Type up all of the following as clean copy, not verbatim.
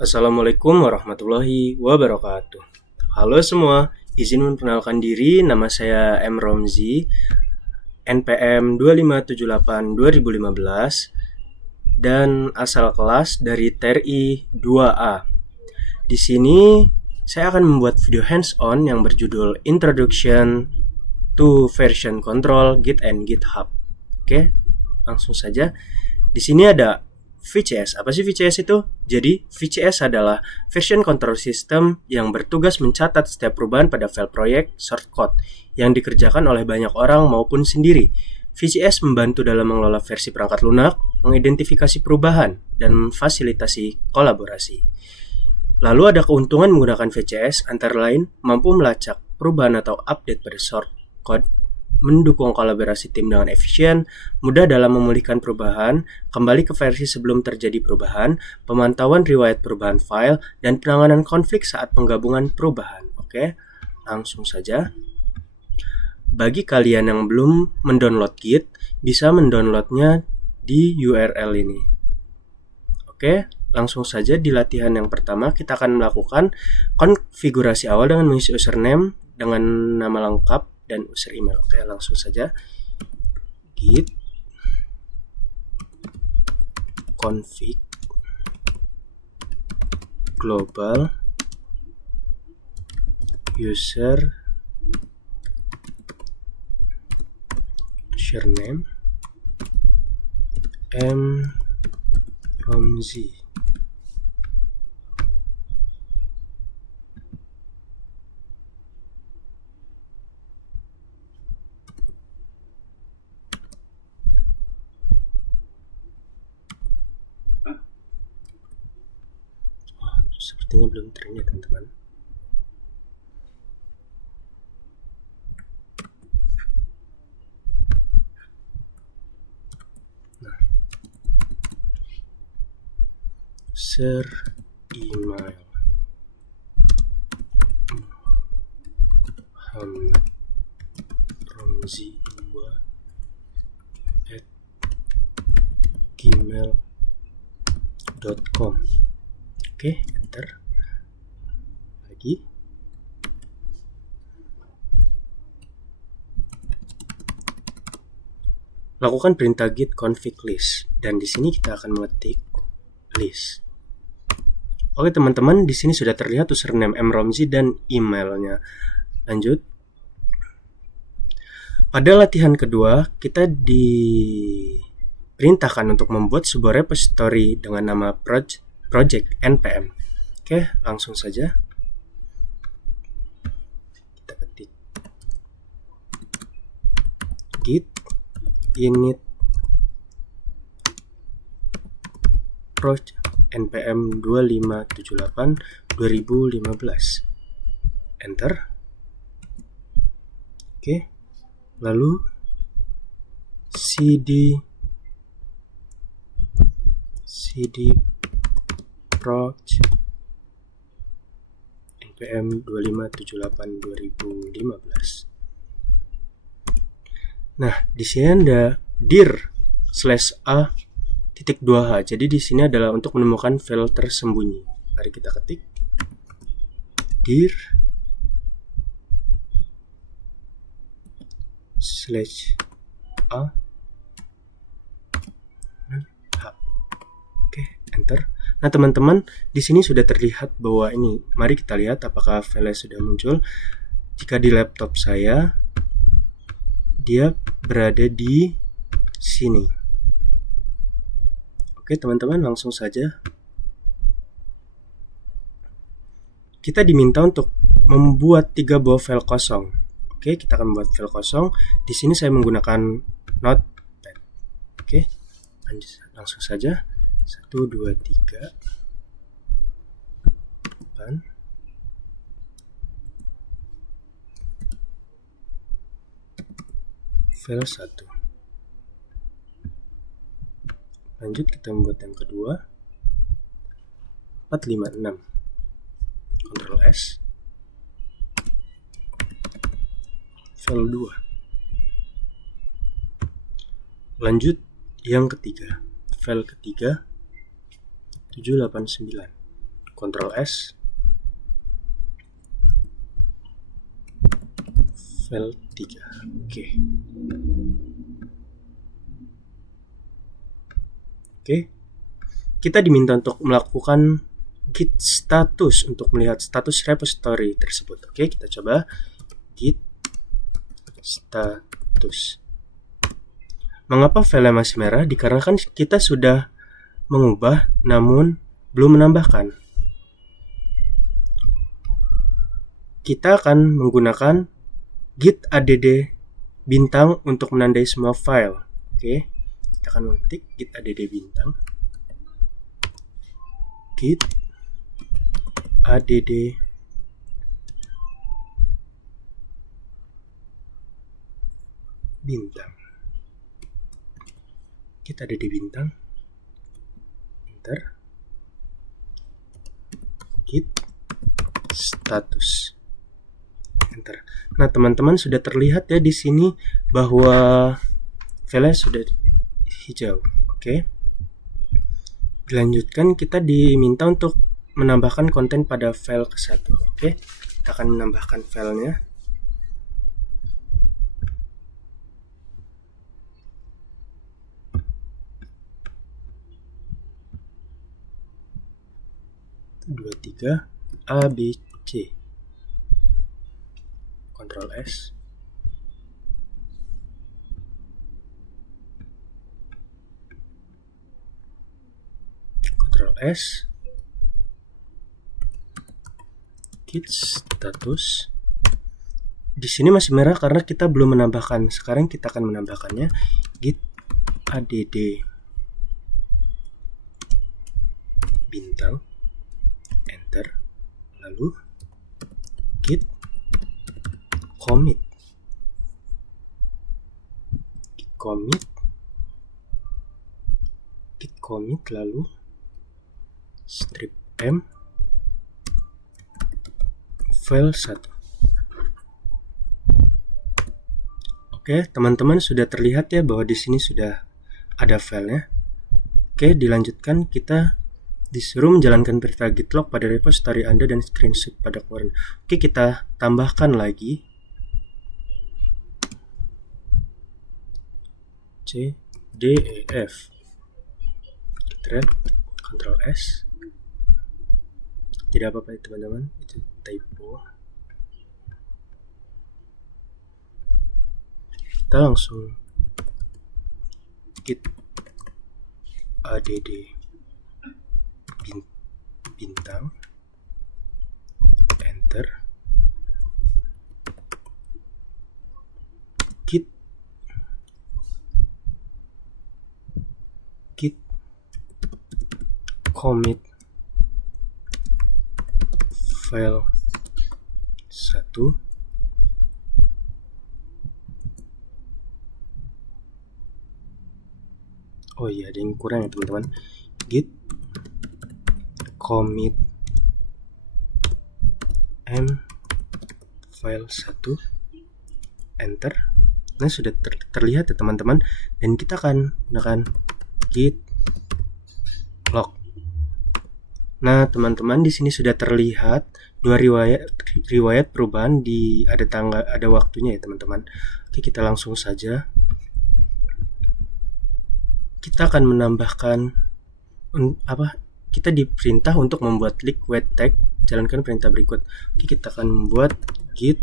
Assalamualaikum warahmatullahi wabarakatuh. Halo semua, izin memperkenalkan diri, nama saya M. Romzi, NPM 2578-2015, dan asal kelas dari TRI 2A. Di sini saya akan membuat video hands-on yang berjudul Introduction to Version Control Git and GitHub. Oke, langsung saja. Di sini ada VCS. Apa sih VCS itu? Jadi, VCS adalah Version Control System yang bertugas mencatat setiap perubahan pada file proyek shortcode yang dikerjakan oleh banyak orang maupun sendiri. VCS membantu dalam mengelola versi perangkat lunak, mengidentifikasi perubahan, dan memfasilitasi kolaborasi. Lalu ada keuntungan menggunakan VCS antara lain mampu melacak perubahan atau update pada shortcode, mendukung kolaborasi tim dengan efisien, mudah dalam memulihkan perubahan, kembali ke versi sebelum terjadi perubahan, pemantauan riwayat perubahan file, dan penanganan konflik saat penggabungan perubahan. Oke, langsung saja. Bagi kalian yang belum mendownload Git, bisa mendownloadnya di URL ini. Oke, langsung saja di latihan yang pertama kita akan melakukan konfigurasi awal dengan mengisi username dengan nama lengkap dan user email. Oke, langsung saja git config global user username M Romzi. Sepertinya belum terlihat teman-teman. Nah, user email Muhammad Romzi 2@gmail.com. Oke, enter. Lagi. Lakukan perintah git config list dan di sini kita akan mengetik list. Oke teman-teman, di sini sudah terlihat username M. Romzi dan emailnya. Lanjut. Pada latihan kedua, kita diperintahkan untuk membuat sebuah repository dengan nama project npm. Oke, langsung saja. Kita ketik git init project npm 2578 2015. Enter. Oke. Lalu cd project npm 2578 2015. Nah, di sini ada dir/a.2h. Jadi di sini adalah untuk menemukan file tersembunyi. Mari kita ketik dir/a. Oke, enter. Nah, teman-teman, di sini sudah terlihat bahwa ini. Mari kita lihat apakah file sudah muncul. Jika di laptop saya, dia berada di sini. Oke, teman-teman, langsung saja. Kita diminta untuk membuat 3 buah file kosong. Oke, kita akan membuat file kosong. Di sini saya menggunakan Notepad. Oke, langsung saja. 1, 2, 3. Depan. File 1. Lanjut kita membuat yang kedua. 456. Ctrl S. File 2. Lanjut yang ketiga. File ketiga 789. Ctrl S, file 3. Oke. Kita diminta untuk melakukan git status untuk melihat status repository tersebut. Oke, kita coba git status. Mengapa file masih merah? Dikarenakan kita sudah mengubah namun belum menambahkan. Kita akan menggunakan git add bintang untuk menandai semua file. Oke, kita akan mengetik git add bintang, git add bintang, git add bintang, enter, git status, enter. Nah, teman-teman sudah terlihat ya di sini bahwa file sudah hijau. Oke. Dilanjutkan, kita diminta untuk menambahkan konten pada file ke-1. Oke. Kita akan menambahkan filenya. Dua tiga ABC. Ctrl S, Ctrl S, git status. Di sini masih merah karena kita belum menambahkan. Sekarang kita akan menambahkannya, git add bintang, enter, lalu git commit, git commit, lalu strip m file 1. Oke, teman-teman sudah terlihat ya bahwa di sini sudah ada filenya. Oke, dilanjutkan, kita disuruh menjalankan perintah git log pada repository Anda dan screenshot pada keluaran. Oke, kita tambahkan lagi C, D, E, F. Kita lihat, Ctrl S. Tidak apa-apa ya teman-teman, itu typo. Kita langsung git add bintang, enter, git commit file 1, oh iya, ada yang kurang ya teman-teman, git commit m file 1, enter. Nah, sudah terlihat ya teman-teman, dan kita akan gunakan git log. Nah, teman-teman, di sini sudah terlihat dua riwayat perubahan, di ada waktunya ya teman-teman. Oke, kita langsung saja. Kita akan menambahkan kita diperintah untuk membuat liquid tag. Jalankan perintah berikut. Oke, kita akan membuat git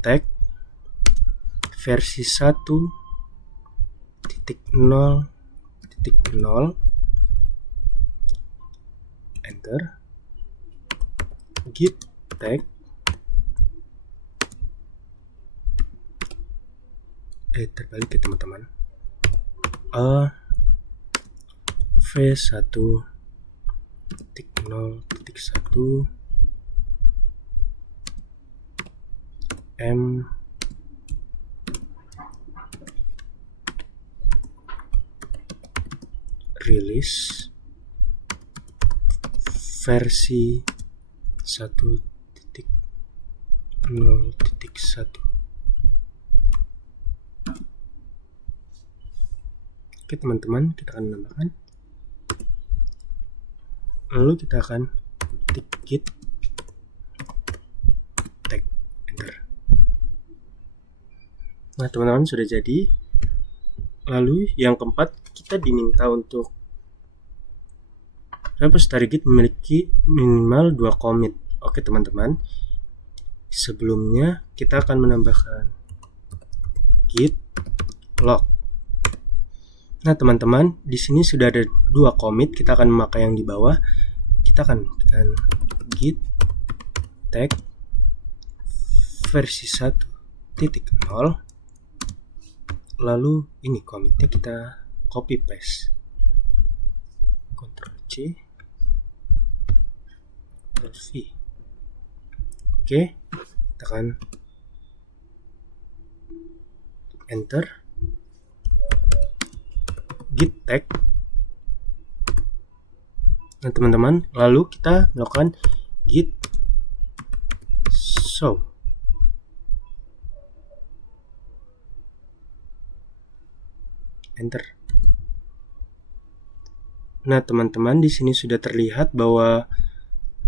tag versi 1.0.0, enter, git tag terbalik ya teman-teman, v1.0.1 m release versi 1.0.1. Oke teman-teman, kita akan menambahkan Lalu kita akan ketik git tag, enter. Nah teman-teman, sudah jadi. Lalu yang keempat, kita diminta untuk repository git memiliki minimal 2 commit. Oke teman-teman, sebelumnya kita akan menambahkan git log. Nah teman-teman, di sini sudah ada 2 commit, kita akan memakai yang di bawah. Kita akan tekan git tag versi 1.0. Lalu ini commitnya kita copy paste, Ctrl C, Ctrl V. Oke, tekan enter, git tag. Nah teman-teman, lalu kita melakukan git show. Enter. Nah teman-teman, di sini sudah terlihat bahwa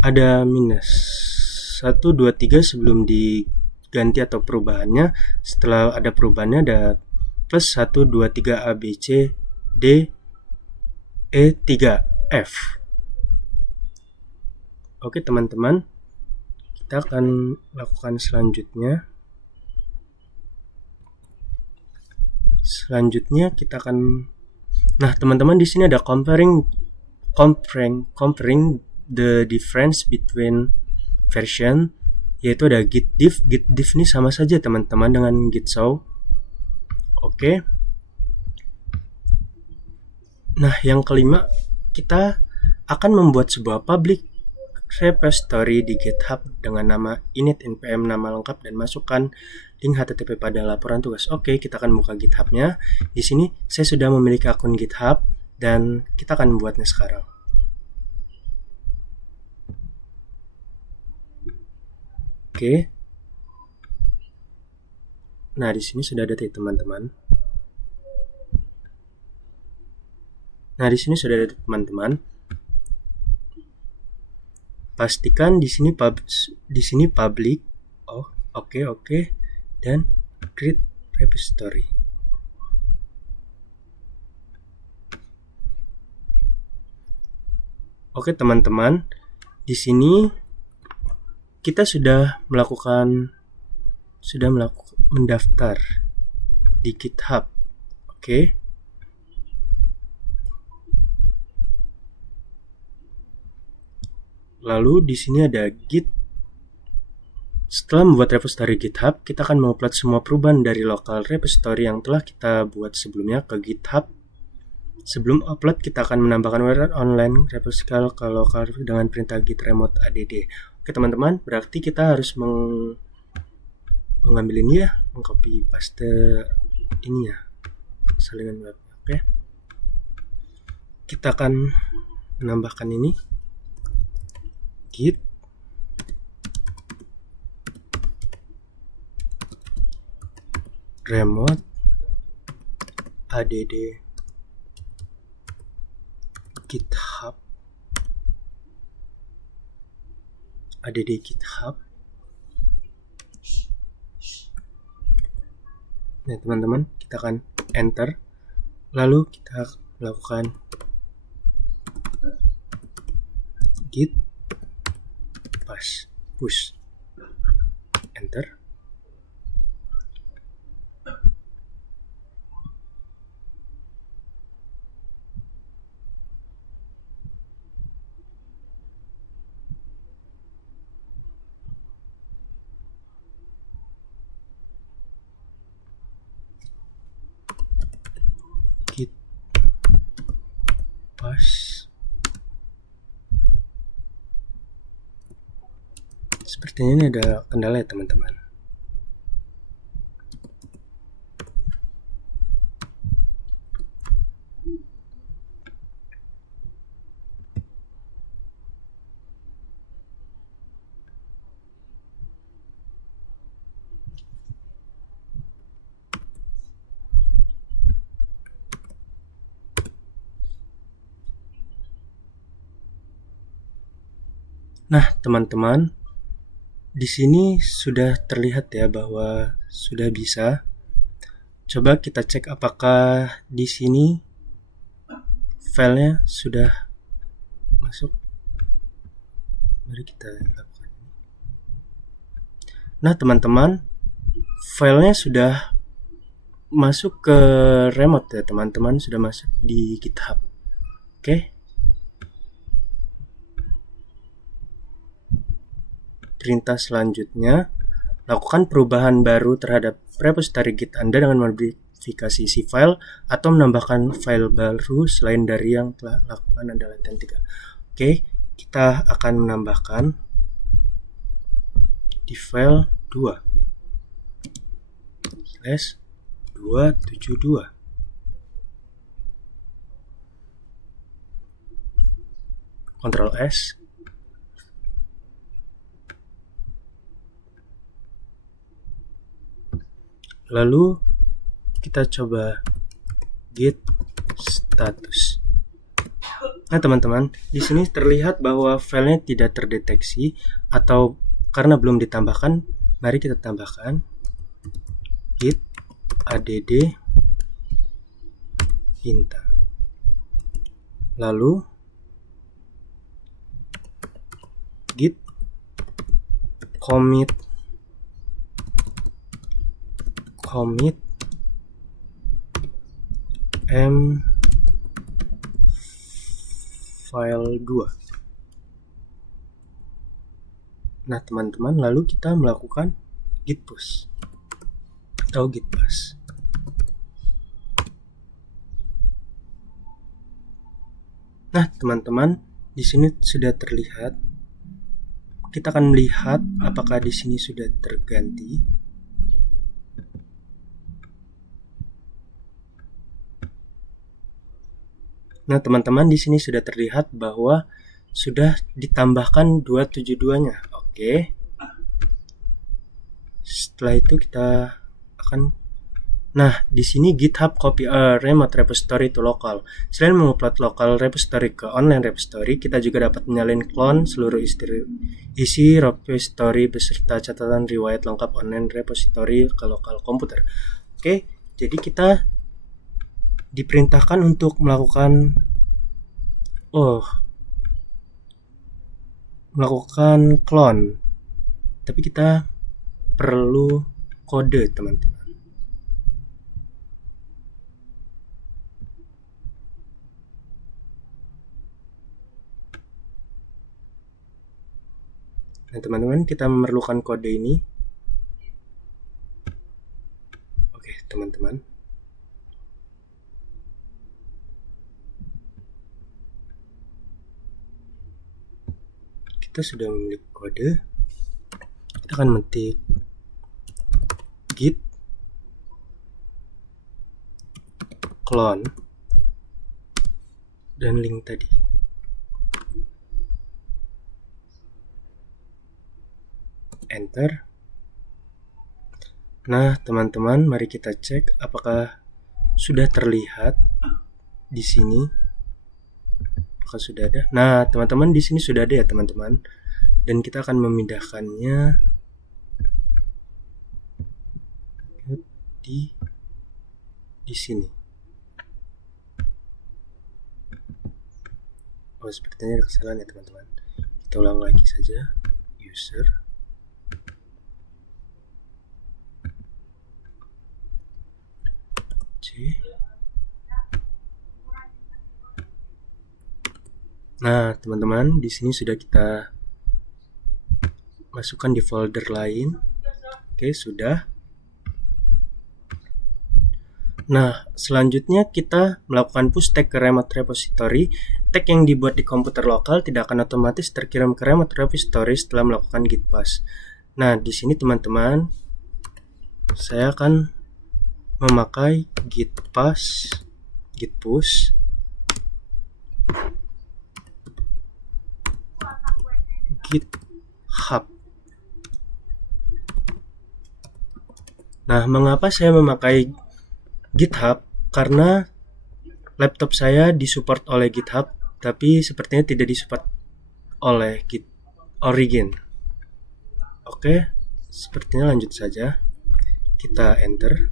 ada minus 1, 2, 3 sebelum diganti atau perubahannya. Setelah ada perubahannya ada plus 1, 2, 3 A, B, C, D, E, 3, F. Oke teman-teman, kita akan lakukan selanjutnya. Selanjutnya kita akan, nah teman-teman, di sini ada comparing the difference between version, yaitu ada git diff. Git diff ini sama saja teman-teman dengan git show. Oke. Nah yang kelima, kita akan membuat sebuah public repository di GitHub dengan nama init npm nama lengkap dan masukkan link HTTP pada laporan tugas. Oke, kita akan buka GitHub-nya. Di sini saya sudah memiliki akun GitHub dan kita akan membuatnya sekarang. Oke. Nah, di sini sudah ada teman-teman. Pastikan di sini public. Oh, oke. Dan create repository. Oke teman-teman, di sini kita sudah mendaftar di GitHub. Oke. Lalu di sini ada git. Setelah membuat repository GitHub, kita akan mengupload semua perubahan dari local repository yang telah kita buat sebelumnya ke GitHub. Sebelum upload, kita akan menambahkan WordPress online repository ke local dengan perintah git remote add. Oke teman-teman, berarti kita harus mengambil ini ya, mengcopy paste ini ya, salinan web. Oke. Kita akan menambahkan ini git remote add GitHub Nah teman-teman, kita akan enter, lalu kita lakukan git push, enter. Git push. Sepertinya ini ada kendala ya teman-teman. Nah, teman-teman, di sini sudah terlihat ya bahwa sudah bisa. Coba kita cek apakah di sini filenya sudah masuk. Mari kita lakukan ini. Nah, teman-teman, filenya sudah masuk ke remote ya, teman-teman, sudah masuk di GitHub. Oke. Perintah selanjutnya, lakukan perubahan baru terhadap repository Git Anda dengan modifikasi isi file atau menambahkan file baru selain dari yang telah lakukan Anda latihan 3. Oke, kita akan menambahkan di file 2/272. Ctrl S. Lalu kita coba git status. Nah, teman-teman, di sini terlihat bahwa filenya tidak terdeteksi atau karena belum ditambahkan. Mari kita tambahkan git add bintang. Lalu git commit m file 2. Nah, teman-teman, lalu kita melakukan git push atau git pass. Nah, teman-teman, di sini sudah terlihat. Kita akan melihat apakah di sini sudah terganti. Nah, teman-teman, di sini sudah terlihat bahwa sudah ditambahkan 272-nya. Oke. Setelah itu kita akan di sini GitHub copy a remote repository to local. Selain mengupload local repository ke online repository, kita juga dapat menyalin clone seluruh isi repository beserta catatan riwayat lengkap online repository ke lokal komputer. Oke, jadi kita diperintahkan untuk melakukan clone, tapi kita perlu kode, teman-teman. Nah, teman-teman, kita memerlukan kode ini. Oke, teman-teman. Kita sudah memiliki kode. Kita akan mengetik git clone dan link tadi. Enter. Nah, teman-teman, mari kita cek apakah sudah terlihat di sini. Sudah ada. Nah, teman-teman, di sini sudah ada ya, teman-teman. Dan kita akan memindahkannya di sini. Sepertinya ada kesalahan ya, teman-teman. Kita ulang lagi saja. User. C. Nah, teman-teman, di sini sudah kita masukkan di folder lain. Oke, sudah. Nah, selanjutnya kita melakukan push tag ke remote repository. Tag yang dibuat di komputer lokal tidak akan otomatis terkirim ke remote repository setelah melakukan git pass. Nah, di sini teman-teman, saya akan memakai git pass, git push, GitHub. Nah, mengapa saya memakai GitHub? Karena laptop saya disupport oleh GitHub, tapi sepertinya tidak disupport oleh origin. Oke, sepertinya lanjut saja. Kita enter.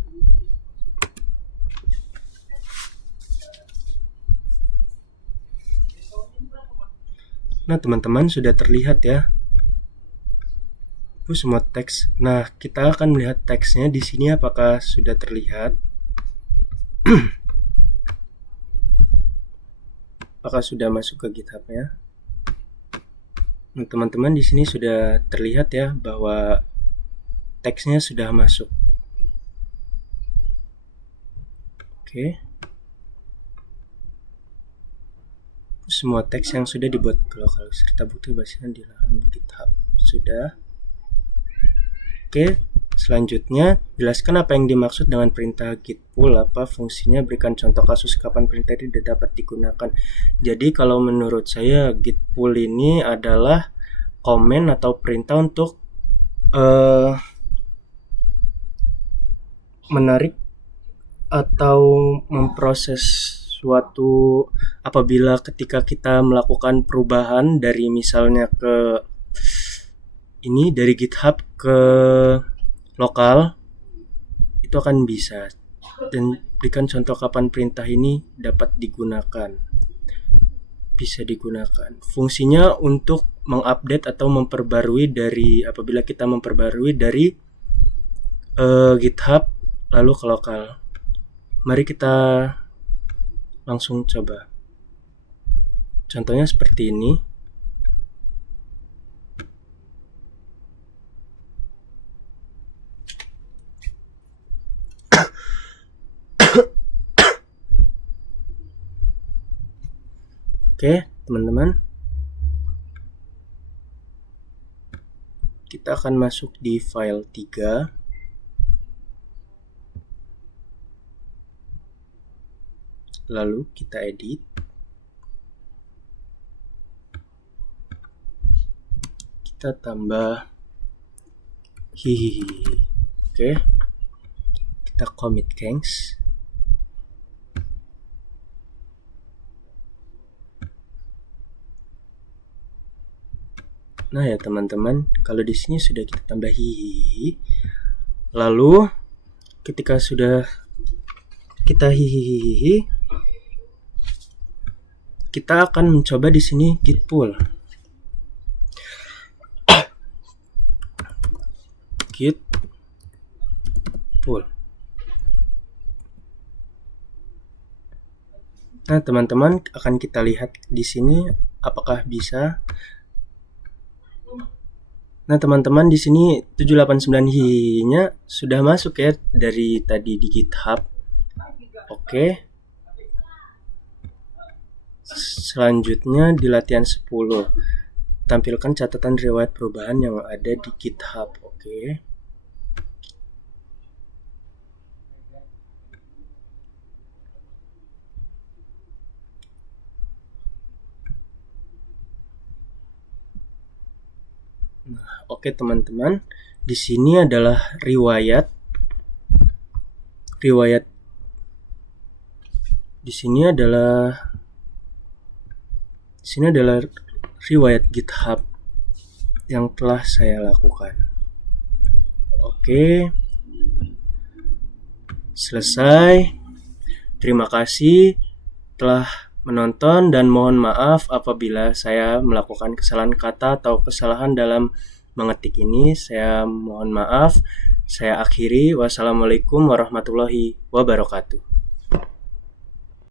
Nah, teman-teman, sudah terlihat ya. Itu semua teks. Nah, kita akan melihat teksnya di sini apakah sudah terlihat. Apakah sudah masuk ke GitHub-nya? Nah, teman-teman, di sini sudah terlihat ya bahwa teksnya sudah masuk. Oke. Semua teks yang sudah dibuat lokal serta bukti basisan di lahan GitHub sudah. Oke, selanjutnya jelaskan apa yang dimaksud dengan perintah git pull, apa fungsinya, berikan contoh kasus kapan perintah ini tidak dapat digunakan. Jadi kalau menurut saya git pull ini adalah komen atau perintah untuk menarik atau memproses suatu apabila ketika kita melakukan perubahan dari misalnya ke ini dari GitHub ke lokal itu akan bisa, dan berikan contoh kapan perintah ini dapat digunakan. Bisa digunakan. Fungsinya untuk mengupdate atau memperbarui dari apabila kita memperbarui dari GitHub lalu ke lokal. Mari kita langsung coba. Contohnya seperti ini. Oke, teman-teman. Kita akan masuk di file 3. Lalu kita edit. Kita tambah hihihi. Oke. Kita commit change. Nah ya teman-teman, kalau di sini sudah kita tambah hihihi. Lalu ketika sudah kita hihihi, kita akan mencoba di sini git pull. Git pull. Nah, teman-teman, akan kita lihat di sini apakah bisa. Nah, teman-teman, di sini 789hi-nya sudah masuk ya dari tadi di GitHub. Oke. Selanjutnya di latihan 10. Tampilkan catatan riwayat perubahan yang ada di GitHub. Oke. Nah, oke teman-teman, di sini adalah riwayat. Di sini adalah riwayat GitHub yang telah saya lakukan. Oke. Selesai. Terima kasih telah menonton dan mohon maaf apabila saya melakukan kesalahan kata atau kesalahan dalam mengetik ini. Saya mohon maaf. Saya akhiri. Wassalamualaikum warahmatullahi wabarakatuh.